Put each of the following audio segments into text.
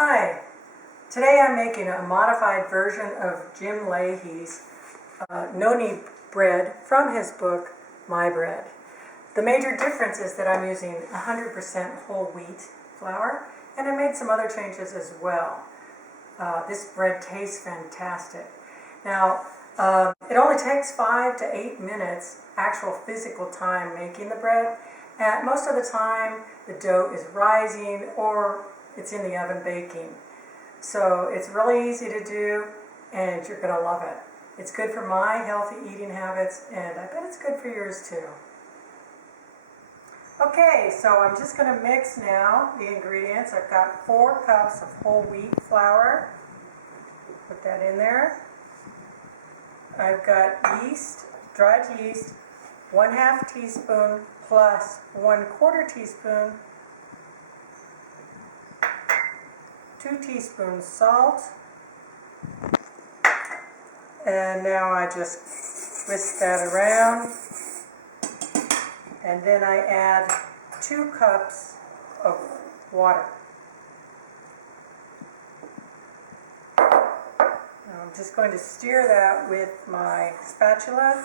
Hi, today I'm making a modified version of Jim Leahy's no-knead bread from his book, My Bread. The major difference is that I'm using 100% whole wheat flour, and I made some other changes as well. This bread tastes fantastic. Now, it only takes 5 to 8 minutes actual physical time making the bread, and most of the time the dough is rising or it's in the oven baking. So it's really easy to do and you're going to love it. It's good for my healthy eating habits and I bet it's good for yours too. Okay, so I'm just going to mix now the ingredients. I've got 4 cups of whole wheat flour. Put that in there. I've got yeast, dried yeast, 1/2 teaspoon plus 1/4 teaspoon, 2 teaspoons salt, and now I just whisk that around, and then I add 2 cups of water. Now I'm just going to stir that with my spatula,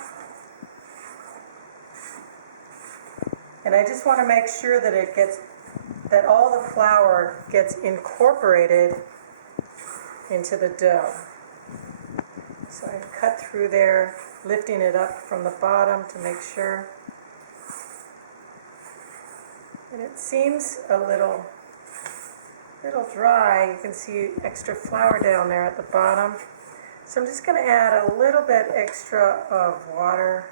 and I just want to make sure that all the flour gets incorporated into the dough. So I cut through there, lifting it up from the bottom to make sure. And it seems a little dry. You can see extra flour down there at the bottom. So I'm just going to add a little bit extra of water,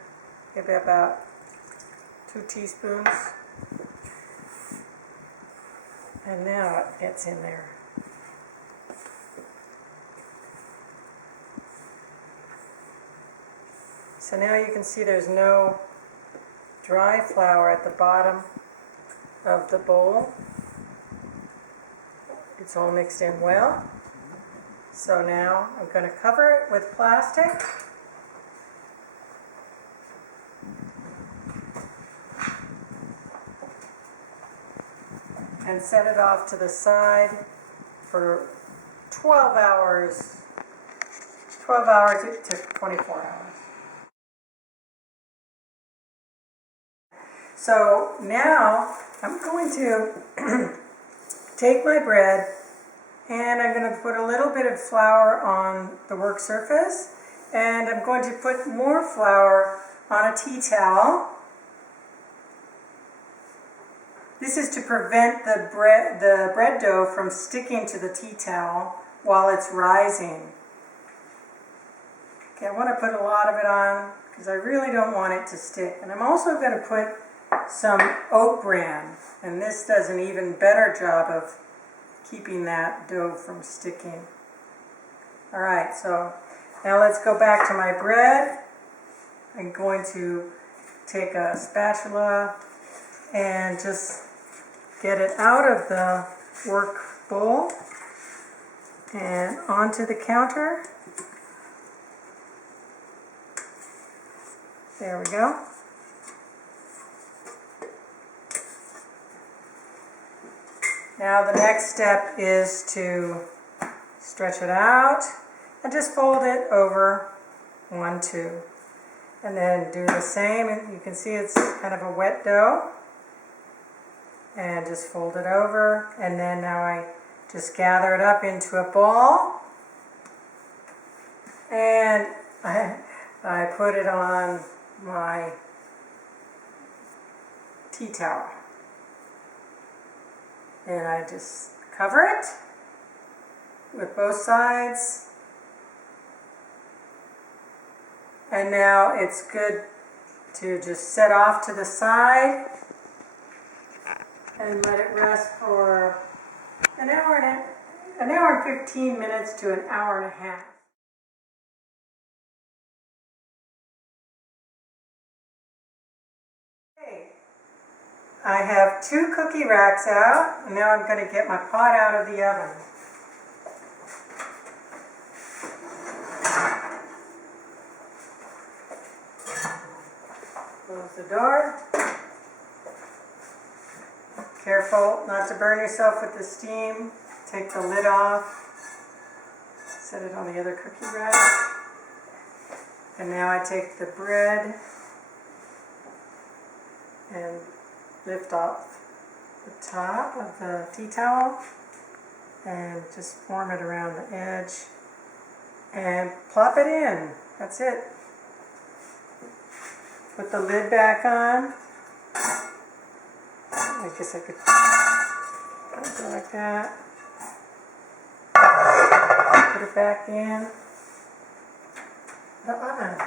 maybe about 2 teaspoons. And now it gets in there. So now you can see there's no dry flour at the bottom of the bowl. It's all mixed in well. So now I'm going to cover it with plastic. And set it off to the side for 12 hours to 24 hours. So now I'm going to take my bread and I'm going to put a little bit of flour on the work surface, and I'm going to put more flour on a tea towel. This is to prevent the bread dough from sticking to the tea towel while it's rising. Okay, I want to put a lot of it on because I really don't want it to stick. And I'm also going to put some oat bran, and this does an even better job of keeping that dough from sticking. Alright, so now let's go back to my bread. I'm going to take a spatula and just get it out of the work bowl and onto the counter. There we go. Now the next step is to stretch it out and just fold it over 1, 2. And then do the same, and you can see it's kind of a wet dough. And just fold it over, and then now I just gather it up into a ball, and I put it on my tea towel, and I just cover it with both sides, and now it's good to just set off to the side and let it rest for an hour and 15 minutes to an hour and a half. Okay, I have 2 cookie racks out, and now I'm going to get my pot out of the oven. Close the door. Careful not to burn yourself with the steam. take the lid off, set it on the other cookie rack, and now I take the bread and lift off the top of the tea towel and just form it around the edge and plop it in. That's it. Put the lid back on. I guess I could go like that. Put it back in the oven.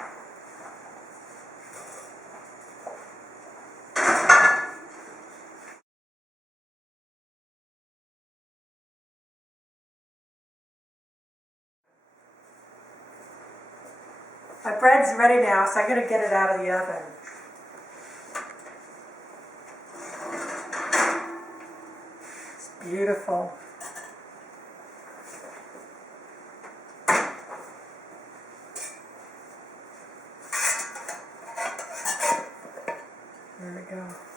My bread's ready now, so I'm going to get it out of the oven. It's beautiful. There we go.